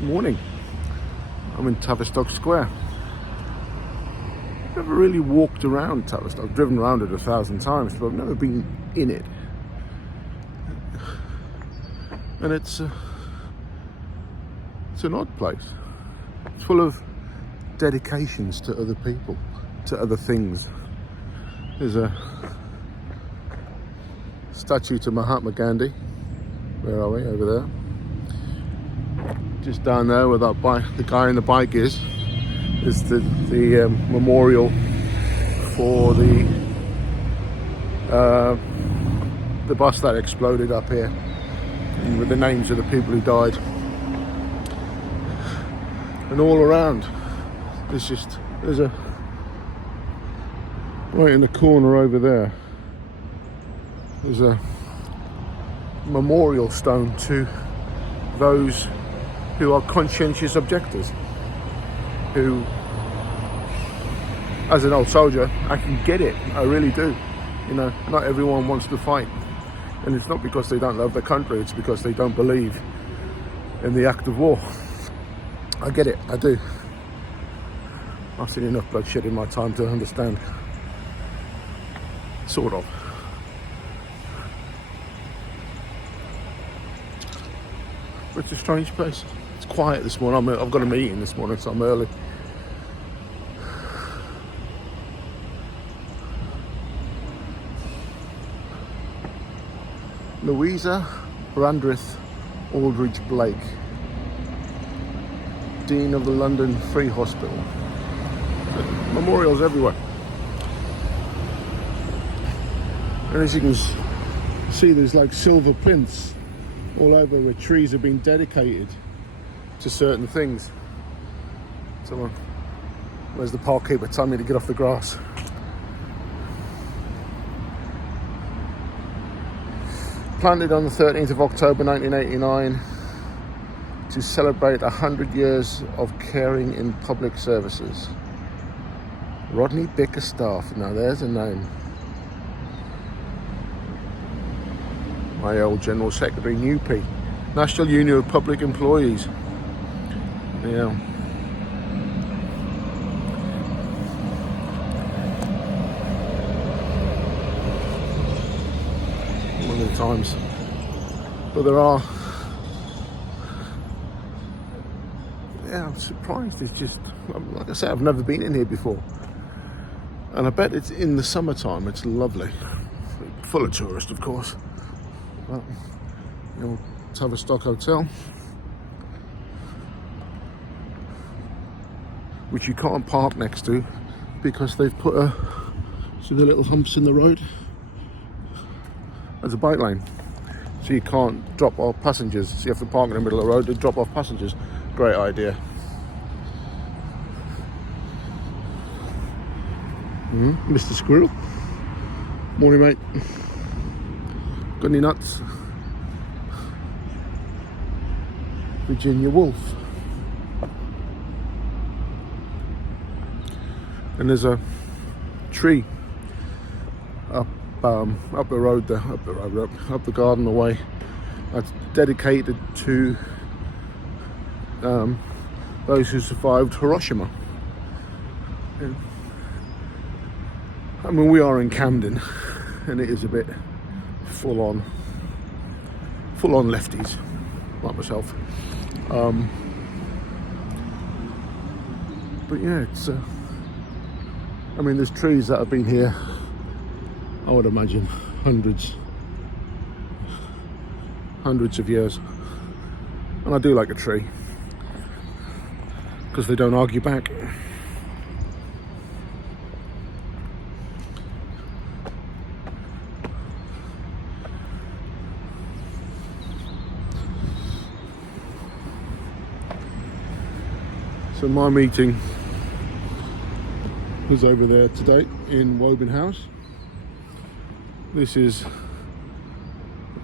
Morning. I'm in Tavistock Square. Never really walked around Tavistock. I've driven around it 1,000 times, but I've never been in it. And it's an odd place. It's full of dedications to other people, to other things. There's a statue to Mahatma Gandhi. Where are we? Over there. Just down there where that bike, the guy on the bike is the memorial for the bus that exploded up here, and with the names of the people who died. And all around, there's a right in the corner over there. There's a memorial stone to those who are conscientious objectors, who, as an old soldier, I can get it, I really do. You know, not everyone wants to fight, and it's not because they don't love their country, it's because they don't believe in the act of war. I get it, I do. I've seen enough bloodshed in my time to understand, sort of. But it's a strange place. It's quiet this morning. I've got a meeting this morning, so I'm early. Louisa Brandreth Aldridge Blake, Dean of the London Free Hospital. Memorials everywhere. And as you can see, there's like silver plinths all over where trees have been dedicated to certain things. So, where's the park keeper telling me to get off the grass? Planted on the 13th of October 1989 to celebrate 100 years of caring in public services. Rodney Bickerstaff, now there's a name. My old General Secretary, NUP, National Union of Public Employees. Yeah. One of the times. But there are... Yeah, I'm surprised. It's just... Like I said, I've never been in here before. And I bet it's in the summertime. It's lovely. Full of tourists, of course. Well, the old Tavistock Hotel, which you can't park next to because they've put see the little humps in the road as a bike lane, so you can't drop off passengers, so you have to park in the middle of the road to drop off passengers. Great idea. Mr. Squirrel, morning mate. Got any nuts? Virginia Woolf. And there's a tree up the road there, up the garden away, that's dedicated to those who survived Hiroshima. And, I mean, we are in Camden, and it is a bit full on lefties, like myself. But yeah, it's I mean, there's trees that have been here, I would imagine hundreds of years, and I do like a tree because they don't argue back. So my meeting was over there today in Woburn House. This is,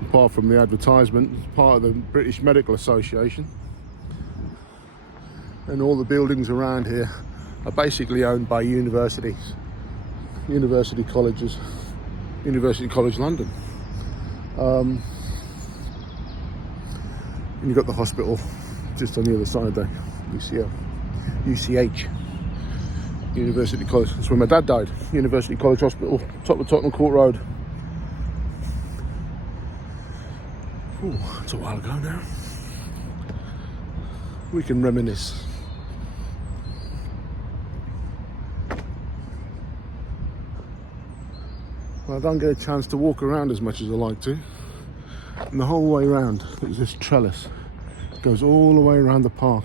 apart from the advertisement, part of the British Medical Association. And all the buildings around here are basically owned by universities, university colleges, University College London. And you've got the hospital just on the other side there, UCH, University College. That's where my dad died, University College Hospital, top of Tottenham Court Road. Ooh, that's a while ago now. We can reminisce. Well, I don't get a chance to walk around as much as I like to. And the whole way around, there's this trellis. It goes all the way around the park.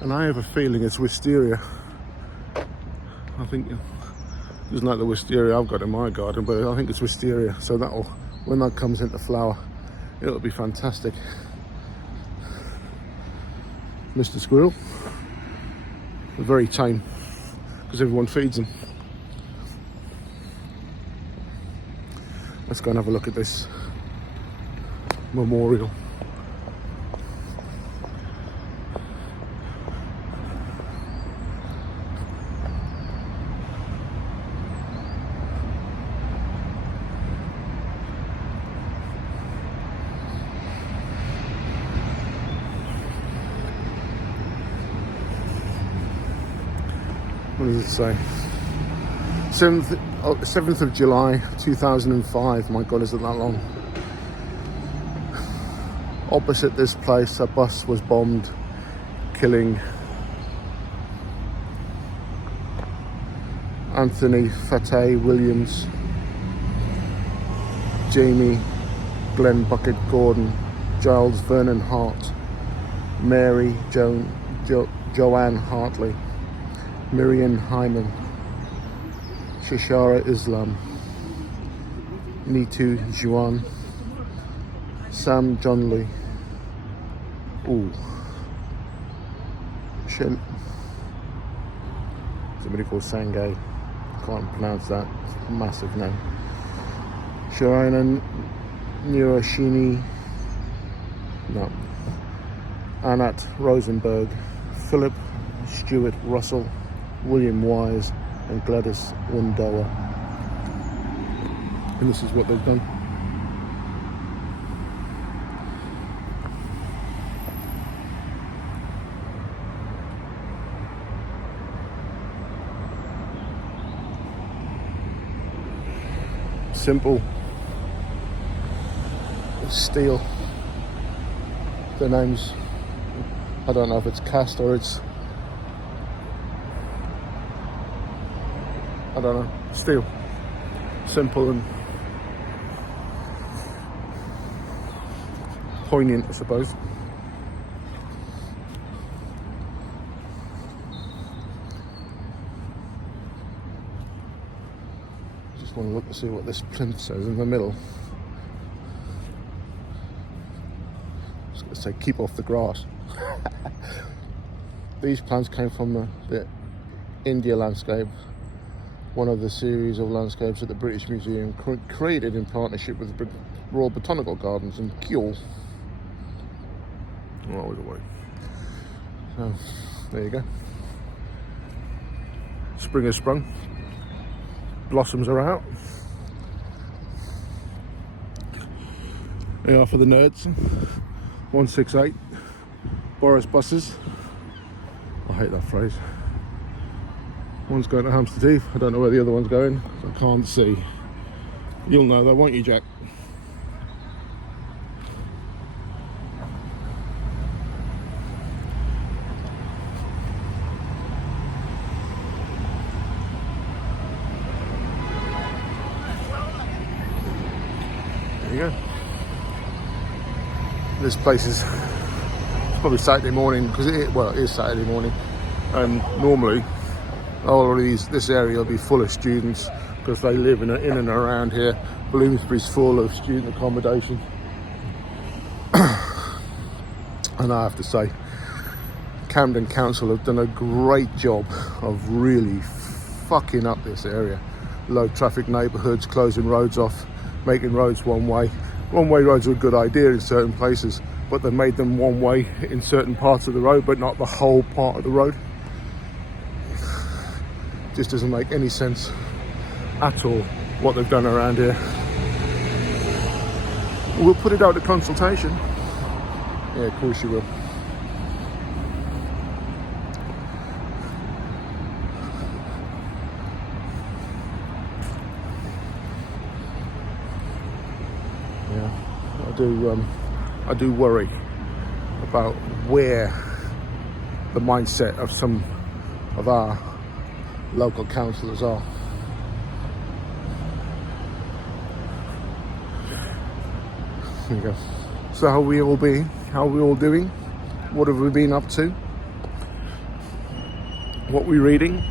And I have a feeling it's wisteria. I think it isn't like the wisteria I've got in my garden, but I think it's wisteria. So that'll, when that comes into flower, it'll be fantastic. Mr. Squirrel, they're very tame because everyone feeds them. Let's go and have a look at this memorial. What does it say? 7th of July 2005. My God, is it that long? Opposite this place, a bus was bombed, killing Anthony Fateh Williams, Jamie Glenn Bucket Gordon, Giles Vernon Hart, Mary Joanne Hartley, Miriam Hyman, Shashara Islam, Nitu Juan, Sam John Lee, somebody called Sangay, can't pronounce that, it's a massive name. Sharina Nurashini, no, Anat Rosenberg, Philip Stewart Russell, William Wise and Gladys Wundower. And this is what they've done. Simple steel. The names, I don't know if it's cast or it's, I don't know, steel. Simple and poignant, I suppose. Just want to look to see what this plinth says in the middle. It's going to say, keep off the grass. These plants came from the India landscape, one of the series of landscapes at the British Museum, created in partnership with the Royal Botanical Gardens in Kew. Oh, always away. So, there you go. Spring has sprung. Blossoms are out. They are for the nerds. 168 Boris buses. I hate that phrase. One's going to Hampstead Heath. I don't know where the other one's going. I can't see. You'll know though, won't you, Jack? There you go. This place is, it's probably Saturday morning, because it is Saturday morning, and normally this area will be full of students because they live in and around here. Bloomsbury's full of student accommodation. And I have to say, Camden Council have done a great job of really fucking up this area. Low traffic neighbourhoods, closing roads off, making roads one way. One way roads are a good idea in certain places, but they made them one way in certain parts of the road, but not the whole part of the road. Just doesn't make any sense at all what they've done around here. We'll put it out to consultation Yeah, of course you will. Yeah, I do worry about where the mindset of some of our local councillors are. There you go. So how we all been? How are we all doing? What have we been up to? What we reading?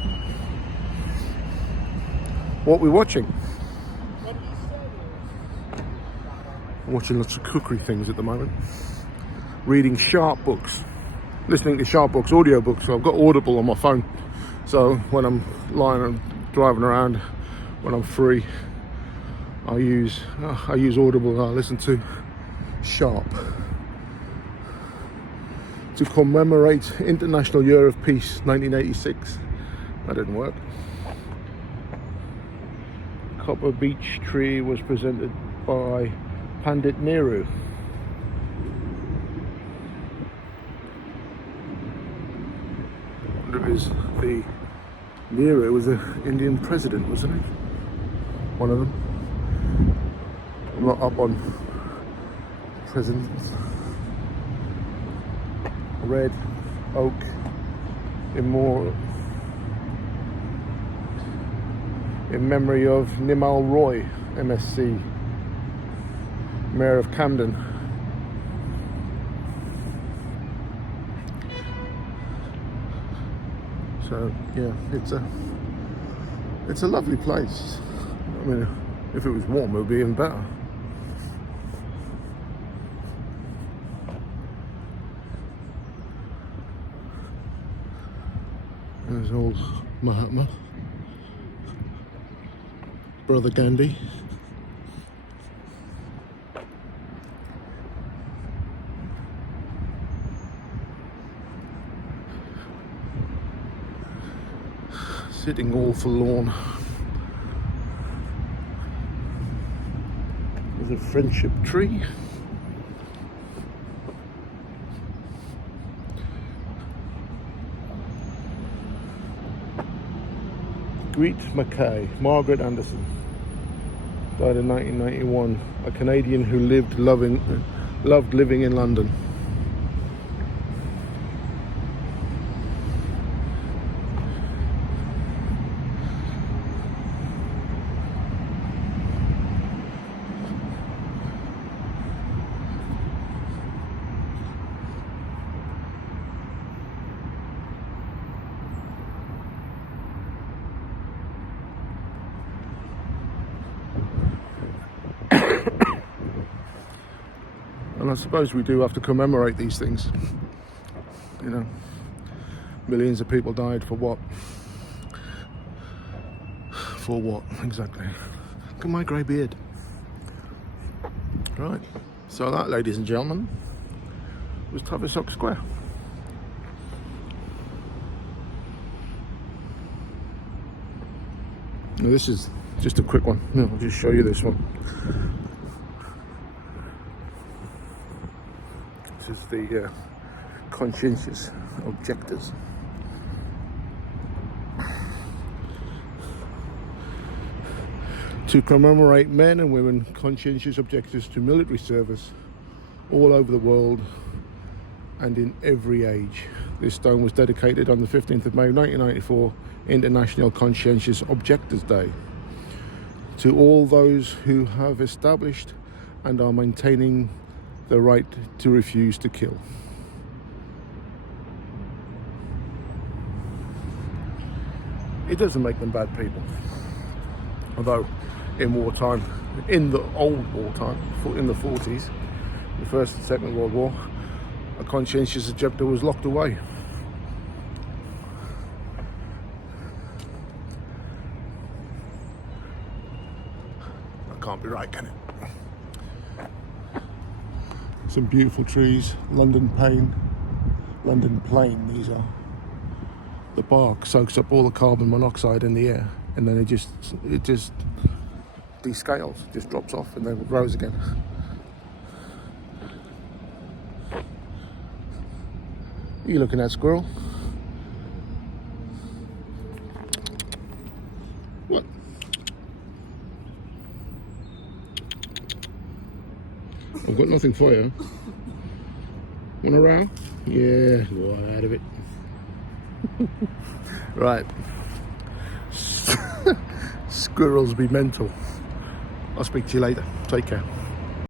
What we watching? I'm watching lots of cookery things at the moment. Reading sharp books. Listening to sharp books, audio books. So I've got Audible on my phone. So when I'm lying and driving around, when I'm free, I use Audible and I listen to Sharp. To commemorate International Year of Peace 1986. That didn't work. Copper Beech Tree was presented by Pandit Nehru. I wonder if the Nehru was an Indian president, wasn't it? One of them. I'm not up on presidents. Red Oak Memorial in memory of Nimal Roy, MSc, Mayor of Camden. So yeah, it's a lovely place. I mean, if it was warm, it would be even better. There's old Mahatma, Brother Gandhi. Sitting all forlorn. There's a friendship tree. Greet Mackay, Margaret Anderson, died in 1991, a Canadian who loved living in London. And I suppose we do have to commemorate these things. You know, millions of people died for what? For what, exactly? Look at my grey beard. Right, so that, ladies and gentlemen, was Tavistock Square. Now this is just a quick one. I'll just show you this one. This is the conscientious objectors. To commemorate men and women conscientious objectors to military service all over the world and in every age. This stone was dedicated on the 15th of May 1994, International Conscientious Objectors Day, to all those who have established and are maintaining the right to refuse to kill. It doesn't make them bad people. Although in wartime, in the old wartime, in the 40s, the First and Second World War, a conscientious objector was locked away. That can't be right, can it? Some beautiful trees, London Plain, these are. The bark soaks up all the carbon monoxide in the air, and then it just descales, just drops off and then grows again. You looking at, squirrel? What? I've got nothing for you. Want a row? Yeah, go on out of it. Right. Squirrels be mental. I'll speak to you later. Take care.